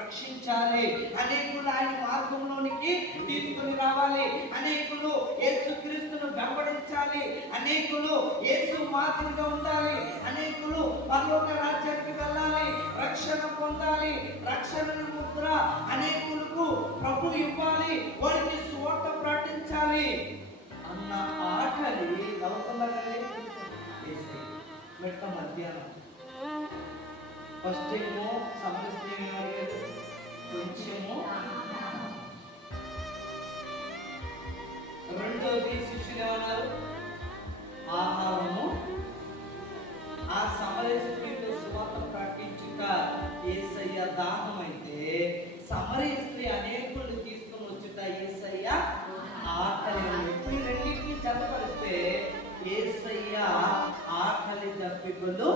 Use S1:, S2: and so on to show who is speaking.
S1: రక్షించాలి. అనేకులు ఆయన మార్గంలోనికి తీసుకుని రావాలి. అనేకులు యేసుక్రీస్తును వెంబడించాలి. అనేకులు యేసు మాదిరిగా ఉండాలి. అనేకులు పర్లోక రాజ్యానికి వెళ్ళాలి. రక్షణ పొందాలి. రక్షణ ముద్ర అనేకులకు ప్రభు ఇవ్వాలి. వారికి స్వార్థ ప్రకటించాలి అన్న మాట లోకంలోనే చేసి మెట్ట మధ్యాహ్నం. ఫస్ట్ ఏమో సమస్య కొంచెము రెండోది శిష్యులు ఏమన్నారు ఆహారము ఆ సమయ స్త్రీతో సువార్త ప్రకటించుట ఏసయ్య దాహం అయితే సమరయ స్త్రీ అనేకులు తీసుకొని వచ్చుట ఏసయ్య ఆకలి ఇప్పుడు ఈ రెండింటిని జతపరిస్తే ఏసయ్య ఆకలి దప్పికలు